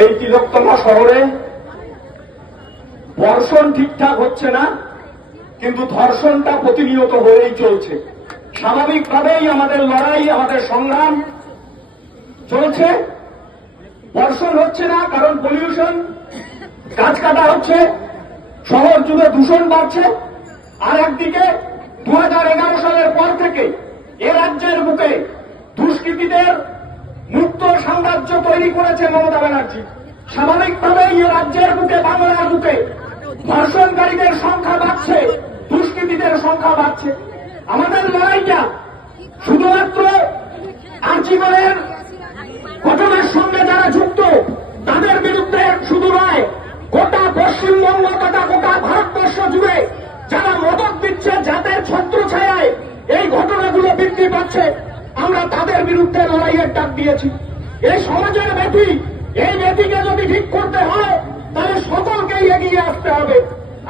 এই তিলোত্তমা শহরে বর্ষণ ঠিকঠাক হচ্ছে না, কিন্তু ধর্ষণটা প্রতিনিয়ত হয়েই চলছে। স্বাভাবিকভাবেই আমাদের লড়াই, আমাদের সংগ্রাম চলছে। বর্ষণ হচ্ছে না কারণ পলিউশন, গাছ কাটা হচ্ছে, শহর জুড়ে দূষণ বাড়ছে। আর একদিকে 2011 সালের পর থেকে এ রাজ্যের বুকে দুষ্কৃতীদের মুক্ত সাম্রাজ্য তৈরি করেছে মমতা ব্যানার্জি। স্বাভাবিকভাবেই এ রাজ্যের বুকে, বাংলার বুকে ধর্ষণকারীদের সংখ্যা বাড়ছে, দুষ্কৃতীদের সংখ্যা বাড়ছে। আমাদের লড়াইটা শুধুমাত্র আর্জিকরের ঘটনার সঙ্গে যারা যুক্ত তাদের বিরুদ্ধে শুধু নয়, গোটা পশ্চিমবঙ্গ তথা গোটা ভারতবর্ষ জুড়ে যারা মদত দিচ্ছে, যাদের ছত্রছায়ায় এই ঘটনাগুলো বৃদ্ধি পাচ্ছে, আমরা তাদের বিরুদ্ধে লড়াইয়ের ডাক দিয়েছি। এই সমাজের ব্যাধি, এই ব্যাধিকে যদি ঠিক করতে হয় তাহলে সকলকেই এগিয়ে আসতে হবে।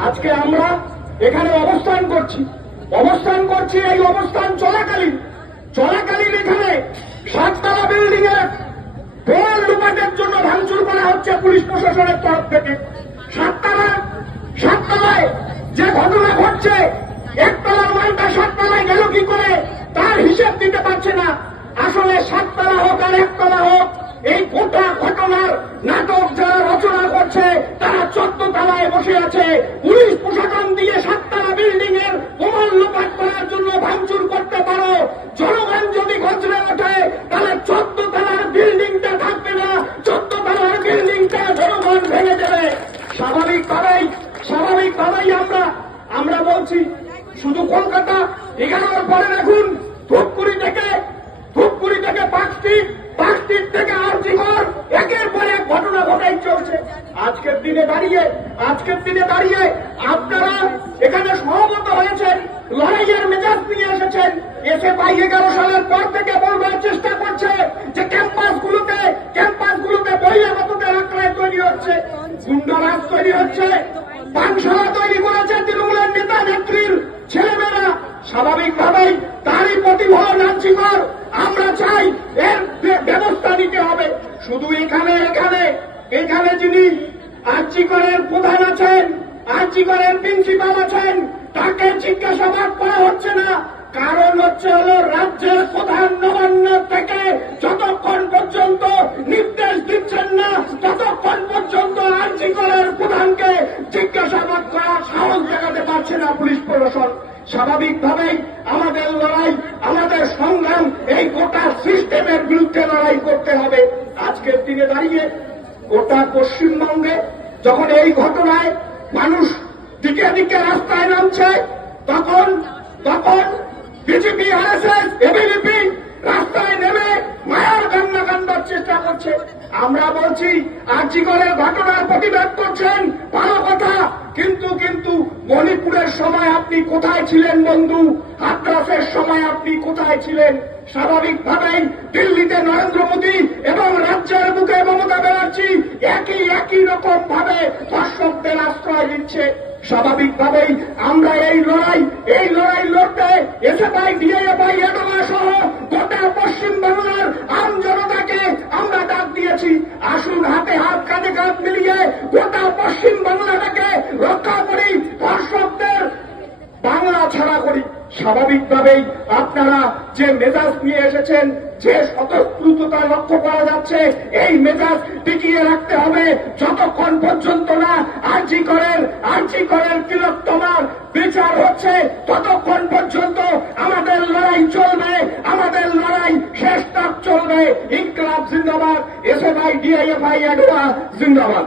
আজকে আমরা এখানে অবস্থান করছি। এই অবস্থান চলাকালীন এখানে 7 তলা বিল্ডিং এর দেওয়াল লুপাটের জন্য ভাঙচুর করা হচ্ছে পুলিশ প্রশাসনের তরফ থেকে। 7 তলায় যে ঘটনা ঘটছে, 1 তলার মালটা 7 তলায় গেল কি করে তার হিসেব দিতে পারছে না। আসলে 7 তলা হোক আর 1 তলা হোক, এই গোটা ঘটনার নাটক যারা রচনা করছে তারা 14 তলায় বসে আছে। পুলিশ প্রশাসন দিয়ে 7 তলা বিল্ডিং এর প্রমাণ লোপাট করার জন্য ভাঙচুর করতে পারো, জনগণ যদি গজরে ওঠে তাহলে 14 তলার বিল্ডিংটা থাকবে না, 14 তলার বিল্ডিংটা জনগণ ভেঙে দেবে। স্বাভাবিকভাবেই আমরা বলছি, শুধু কলকাতা 11 পরে দেখুন ধূপগুড়ি থেকে পার্কস্ট্রিট থেকে আরজিকর, একের পর এক ঘটনা ঘটাই চলছে। আজকের দিনে দাঁড়িয়ে আপনারা এখানে সহমত হয়েছেন, লড়াইয়ের মেজাজ নিয়ে এসেছেন। এসএফআই 11 সালের পর থেকে বলবার চেষ্টা করছে যে ক্যাম্পাসগুলোতে বহিরাগতদের আক্রয় তৈরি হচ্ছে, গুন্ডারাজ তৈরি হচ্ছে, পানশালা তৈরি করেছে তৃণমূলের নেতা নেত্রীর ছেলেমেয়েরা। স্বাভাবিকভাবেই তারই প্রতিফলন আর্জিকর। আমরা চাই এর ব্যবস্থা নিতে হবে। শুধু এখানে যিনি আর্জিকরের প্রধান আছেন, আর্জিকরের প্রিন্সিপাল আছেন, তাকে জিজ্ঞাসাবাদ করা হচ্ছে না। কারণ হলো রাজ্যের প্রধান নবান্ন থেকে যতক্ষণ পর্যন্ত নির্দেশ দিচ্ছেন না, ততক্ষণ পর্যন্ত আর্জিকরের প্রধানকে জিজ্ঞাসাবাদ করার সাহস দেখাতে পারছে না পুলিশ প্রশাসন। স্বাভাবিকভাবেই আমাদের লড়াই, আমাদের সংগ্রাম এই গোটা সিস্টেমের বিরুদ্ধে লড়াই করতে হবে। আজকের দিনে দাঁড়িয়ে গোটা পশ্চিমবঙ্গে যখন এই ঘটনায় মানুষ দিকে দিকে রাস্তায় নামছে, তখন বিজেপি, আরএসএস, এবিভিপি রাস্তায় নেমে মায়ার কান্না কান্দার চেষ্টা করছে। আমরা বলছি আর্জিকরের ঘটনার প্রতিবাদ করছেন, ভালো কথা, কিন্তু মণিপুরের সময় আপনি কোথায় ছিলেন বন্ধু? হাতরাসের সময় আপনি কোথায় ছিলেন? স্বাভাবিকভাবেই দিল্লিতে নরেন্দ্র মোদী এবং রাজ্যের বুকে মমতা ব্যানার্জি একই রকম ভাবে ধর্ষকদের আশ্রয় দিচ্ছে। স্বাভাবিকভাবেই আমরা এই লড়াই লড়তে এসএফআই, ডিওয়াইএফআই, এডোয়া সহ গোটা পশ্চিম বাংলার আম জনতাকে আমরা ডাক দিয়েছি। আসুন হাতে হাত, কাঁধে কাঁধ মিলিয়ে গোটা পশ্চিম বাংলাটাকে রক্ষা করি, ধর্ষকদের বাংলা ছাড়া করি। স্বাভাবিকভাবেই আপনারা যে মেজাজ নিয়ে এসেছেন, যে স্বতঃস্ফূর্ততা লক্ষ্য করা যাচ্ছে, এই মেজাজ টিকিয়ে রাখতে হবে যতক্ষণ পর্যন্ত না আর্জিকরের তিলোত্তমার বিচার হচ্ছে, ততক্ষণ পর্যন্ত আমাদের লড়াই চলবে, আমাদের লড়াই শেষ তক চলবে। ইনকলাব জিন্দাবাদ, এসএফআই, ডিওয়াইএফআই, এডোয়া জিন্দাবাদ।